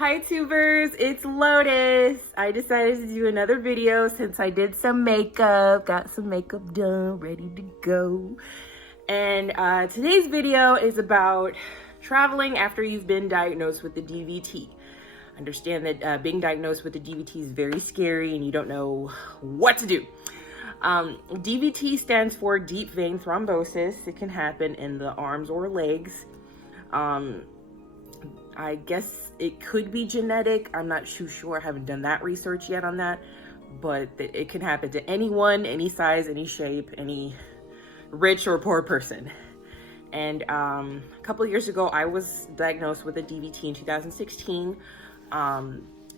Hi tubers, it's Lotus. I decided to do another video since I did some makeup, got some makeup done, ready to go. And today's video is about traveling after you've been diagnosed with the DVT. Understand that being diagnosed with the DVT is very scary and you don't know what to do. DVT stands for deep vein thrombosis. It can happen in the arms or legs. I guess it could be genetic. I'm not too sure. I haven't done that research yet on that, but it can happen to anyone, any size, any shape, any rich or poor person. And a couple of years ago, I was diagnosed with a DVT in 2016.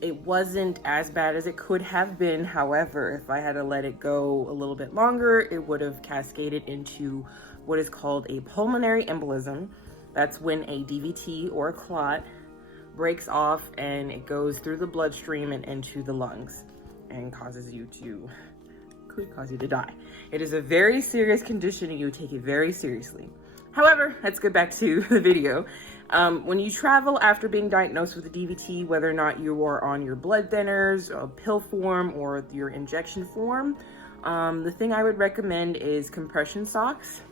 It wasn't as bad as it could have been. However, if I had to let it go a little bit longer, it would have cascaded into what is called a pulmonary embolism. That's when a DVT or a clot breaks off and it goes through the bloodstream and into the lungs and could cause you to die. It is a very serious condition and you take it very seriously. However, let's get back to the video. When you travel after being diagnosed with a DVT, whether or not you are on your blood thinners, a pill form, or your injection form, the thing I would recommend is compression socks.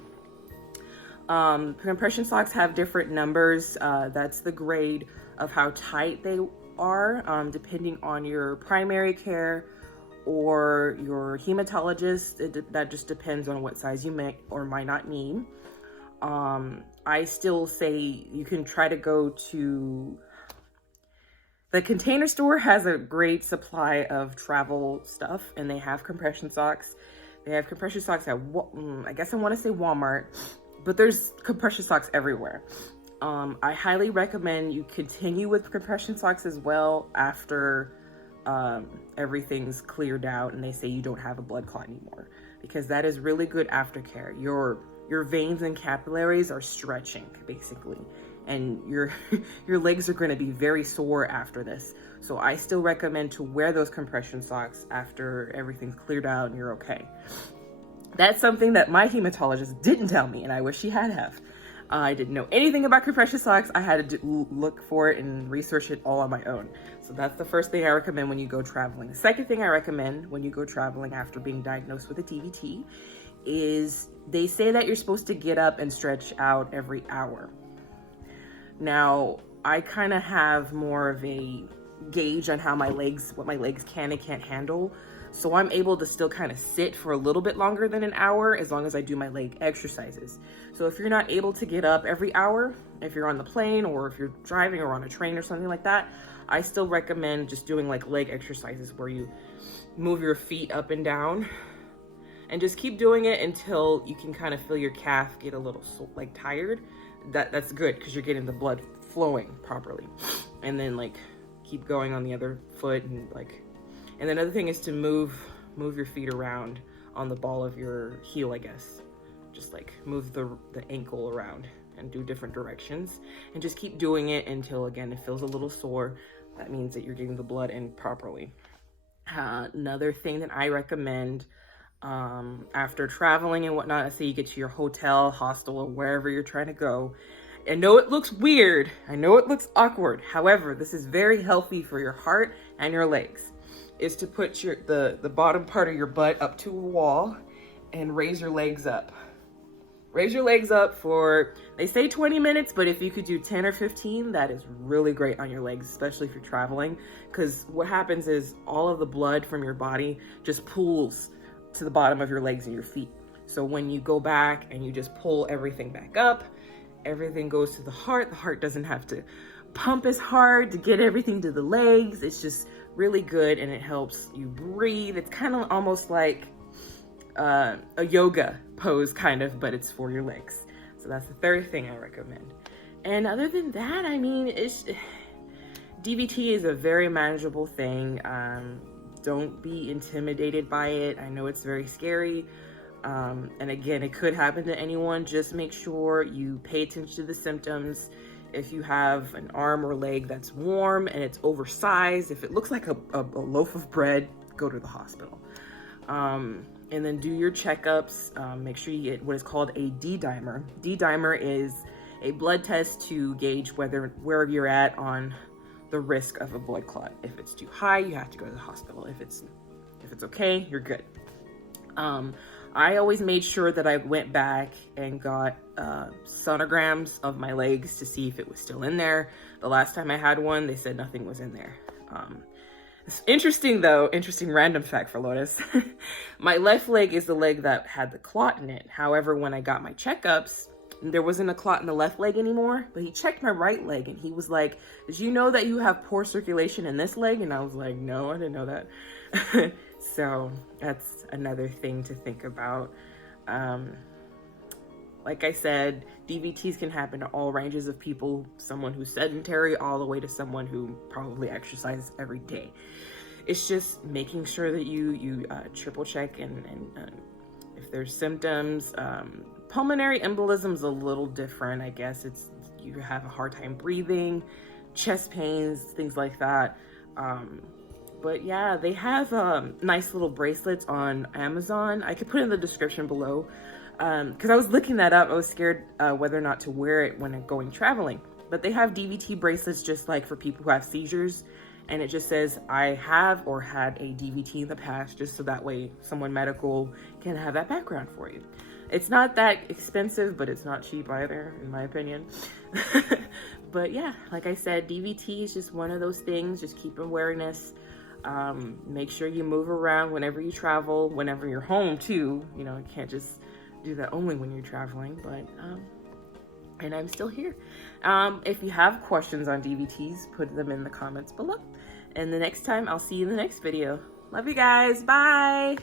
Compression socks have different numbers. That's the grade of how tight they are, depending on your primary care or your hematologist. That just depends on what size you may or might not need. I still say you can try to go to the Container Store. Has a great supply of travel stuff and they have compression socks. They have compression socks at, I guess I want to say Walmart, but there's compression socks everywhere. I highly recommend you continue with compression socks as well after everything's cleared out and they say you don't have a blood clot anymore, because that is really good aftercare. Your veins and capillaries are stretching basically, and your legs are going to be very sore after this. So I still recommend to wear those compression socks after everything's cleared out and you're okay. That's something that my hematologist didn't tell me, and I wish she had have. I didn't know anything about compression socks. I had to look for it and research it all on my own. So that's the first thing I recommend when you go traveling. The second thing I recommend when you go traveling after being diagnosed with a DVT is they say that you're supposed to get up and stretch out every hour. Now, I kind of have more of a gauge on how what my legs can and can't handle. So I'm able to still kind of sit for a little bit longer than an hour as long as I do my leg exercises. So if you're not able to get up every hour, if you're on the plane or if you're driving or on a train or something like that, I still recommend just doing like leg exercises where you move your feet up and down and just keep doing it until you can kind of feel your calf get a little like tired. That's good because you're getting the blood flowing properly. And then like keep going on the other foot and then another thing is to move your feet around on the ball of your heel, I guess. Just like move the ankle around and do different directions and just keep doing it until again it feels a little sore. That means that you're getting the blood in properly. Another thing that I recommend after traveling and whatnot, let's say you get to your hotel, hostel, or wherever you're trying to go. I know it looks weird. I know it looks awkward. However, this is very healthy for your heart and your legs. Is to put the bottom part of your butt up to a wall and raise your legs up. Raise your legs up for, they say 20 minutes, but if you could do 10 or 15, that is really great on your legs, especially if you're traveling. Because what happens is all of the blood from your body just pools to the bottom of your legs and your feet. So when you go back and you just pull everything back up, everything goes to the heart. The heart doesn't have to pump as hard to get everything to the legs. It's just really good and it helps you breathe. It's kind of almost like a yoga pose kind of, but it's for your legs. So that's the third thing I recommend. And other than that, I mean, DVT is a very manageable thing. Don't be intimidated by it. I know it's very scary. And again, it could happen to anyone. Just make sure you pay attention to the symptoms. If you have an arm or leg that's warm and it's oversized, if it looks like a loaf of bread, go to the hospital. And then do your checkups. Make sure you get what is called a D-dimer. D-dimer is a blood test to gauge where you're at on the risk of a blood clot. If it's too high, you have to go to the hospital. If it's okay, you're good. I always made sure that I went back and got sonograms of my legs to see if it was still in there. The last time I had one, they said nothing was in there. It's interesting though, interesting random fact for Lotus. My left leg is the leg that had the clot in it. However, when I got my checkups, there wasn't a clot in the left leg anymore, but he checked my right leg and he was like, did you know that you have poor circulation in this leg? And I was like, no, I didn't know that. So that's another thing to think about. Like I said, DVTs can happen to all ranges of people, someone who's sedentary all the way to someone who probably exercises every day. It's just making sure that you triple check and if there's symptoms. Pulmonary embolism is a little different, I guess. You have a hard time breathing, chest pains, things like that. But yeah, they have nice little bracelets on Amazon. I could put it in the description below. Because I was looking that up. I was scared whether or not to wear it when going traveling. But they have DVT bracelets just like for people who have seizures. And it just says, I have or had a DVT in the past, just so that way someone medical can have that background for you. It's not that expensive, but it's not cheap either, in my opinion. But yeah, like I said, DVT is just one of those things. Just keep awareness. Make sure you move around whenever you travel, whenever you're home too. You know, you can't just do that only when you're traveling, but and I'm still here. If you have questions on DVTs, put them in the comments below. And the next time, I'll see you in the next video. Love you guys. Bye.